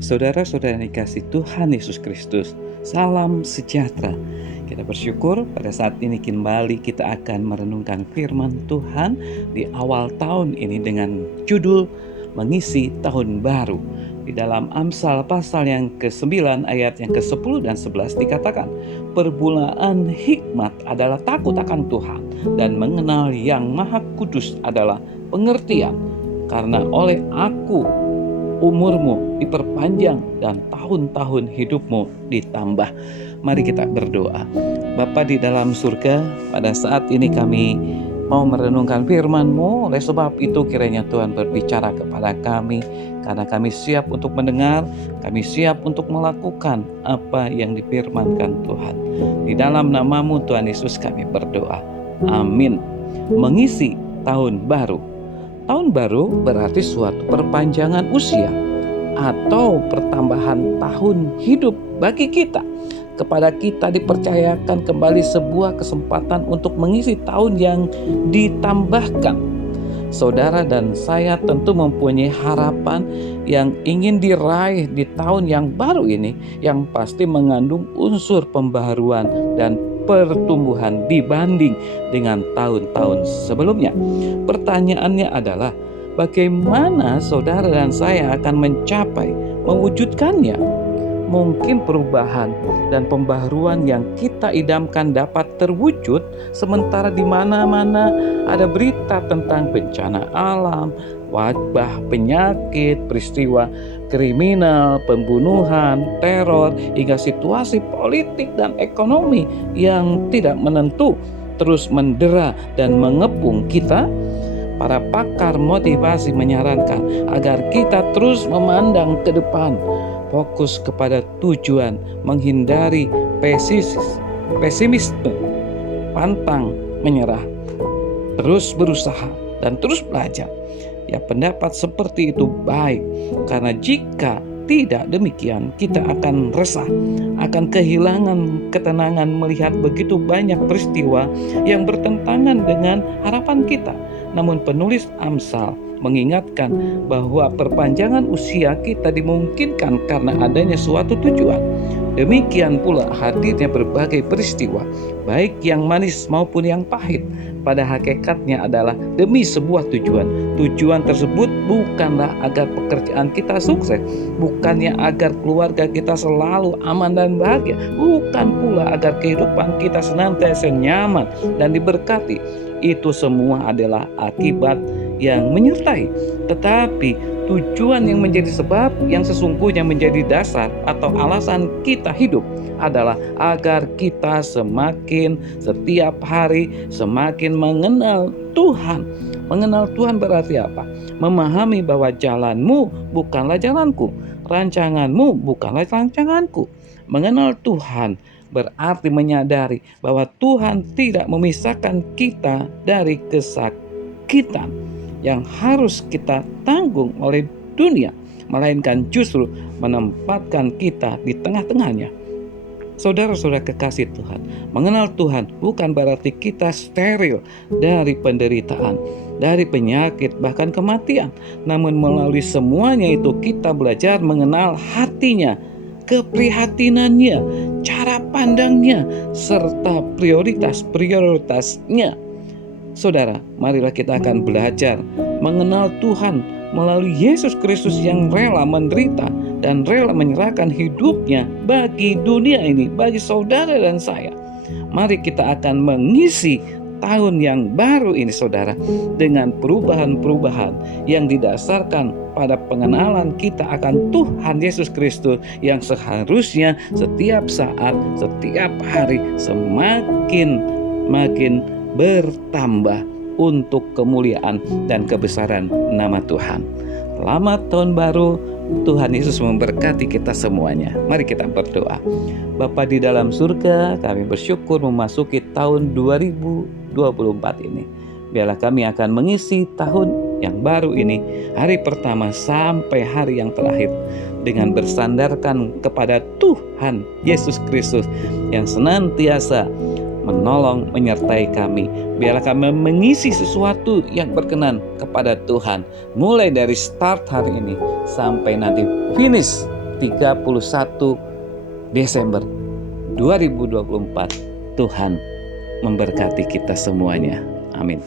Saudara-saudara yang dikasihi Tuhan Yesus Kristus, salam sejahtera. Kita bersyukur pada saat ini kembali kita akan merenungkan firman Tuhan di awal tahun ini dengan judul Mengisi Tahun Baru. Di dalam Amsal pasal yang ke-9 ayat yang ke-10 dan 11 dikatakan, permulaan hikmat adalah takut akan Tuhan, dan mengenal Yang Maha Kudus adalah pengertian. Karena oleh aku umurmu diperpanjang dan tahun-tahun hidupmu ditambah. Mari kita berdoa. Bapa di dalam surga, pada saat ini kami mau merenungkan firman-Mu. Oleh sebab itu kiranya Tuhan berbicara kepada kami, karena kami siap untuk mendengar, kami siap untuk melakukan apa yang difirmankan Tuhan. Di dalam nama-Mu Tuhan Yesus kami berdoa. Amin. Mengisi tahun baru. Tahun baru berarti suatu perpanjangan usia atau pertambahan tahun hidup bagi kita. Kepada kita dipercayakan kembali sebuah kesempatan untuk mengisi tahun yang ditambahkan. Saudara dan saya tentu mempunyai harapan yang ingin diraih di tahun yang baru ini, yang pasti mengandung unsur pembaharuan dan pertumbuhan dibanding dengan tahun-tahun sebelumnya. Pertanyaannya adalah, bagaimana saudara dan saya akan mewujudkannya? Mungkin perubahan dan pembaharuan yang kita idamkan dapat terwujud sementara di mana-mana ada berita tentang bencana alam, wabah penyakit, peristiwa kriminal, pembunuhan, teror, hingga situasi politik dan ekonomi yang tidak menentu terus mendera dan mengepung kita. Para pakar motivasi menyarankan agar kita terus memandang ke depan, fokus kepada tujuan, menghindari pesimisme, pantang menyerah, terus berusaha dan terus belajar. Ya, pendapat seperti itu baik, karena jika tidak demikian kita akan resah, akan kehilangan ketenangan melihat begitu banyak peristiwa yang bertentangan dengan harapan kita. Namun penulis Amsal mengingatkan bahwa perpanjangan usia kita dimungkinkan karena adanya suatu tujuan. Demikian pula hadirnya berbagai peristiwa, baik yang manis maupun yang pahit, pada hakikatnya adalah demi sebuah tujuan. Tujuan tersebut bukanlah agar pekerjaan kita sukses, bukannya agar keluarga kita selalu aman dan bahagia, bukan pula agar kehidupan kita senantiasa nyaman dan diberkati. Itu semua adalah akibat yang menyertai, tetapi tujuan yang menjadi sebab yang sesungguhnya menjadi dasar atau alasan kita hidup adalah agar kita semakin setiap hari semakin mengenal Tuhan. Mengenal Tuhan berarti apa? Memahami bahwa jalanmu bukanlah jalanku, rancanganmu bukanlah rancanganku. Mengenal Tuhan berarti menyadari bahwa Tuhan tidak memisahkan kita dari kesakitan yang harus kita tanggung oleh dunia, melainkan justru menempatkan kita di tengah-tengahnya. Saudara-saudara kekasih Tuhan, mengenal Tuhan bukan berarti kita steril dari penderitaan, dari penyakit, bahkan kematian. Namun melalui semuanya itu kita belajar mengenal hatinya, keprihatinannya, cara pandangnya, serta prioritasnya. Saudara, marilah kita akan belajar mengenal Tuhan melalui Yesus Kristus yang rela menderita dan rela menyerahkan hidupnya bagi dunia ini, bagi saudara dan saya. Mari kita akan mengisi tahun yang baru ini, saudara, dengan perubahan-perubahan yang didasarkan pada pengenalan kita akan Tuhan Yesus Kristus yang seharusnya setiap saat, setiap hari semakin bertambah untuk kemuliaan dan kebesaran nama Tuhan. Selamat tahun baru. Tuhan Yesus memberkati kita semuanya. Mari kita berdoa. Bapa di dalam surga, kami bersyukur memasuki tahun 2024 ini. Biarlah kami akan mengisi tahun yang baru ini, hari pertama sampai hari yang terakhir, dengan bersandarkan kepada Tuhan Yesus Kristus yang senantiasa menolong, menyertai kami. Biarlah kami mengisi sesuatu yang berkenan kepada Tuhan, mulai dari start hari ini sampai nanti finish 31 Desember 2024. Tuhan memberkati kita semuanya. Amin.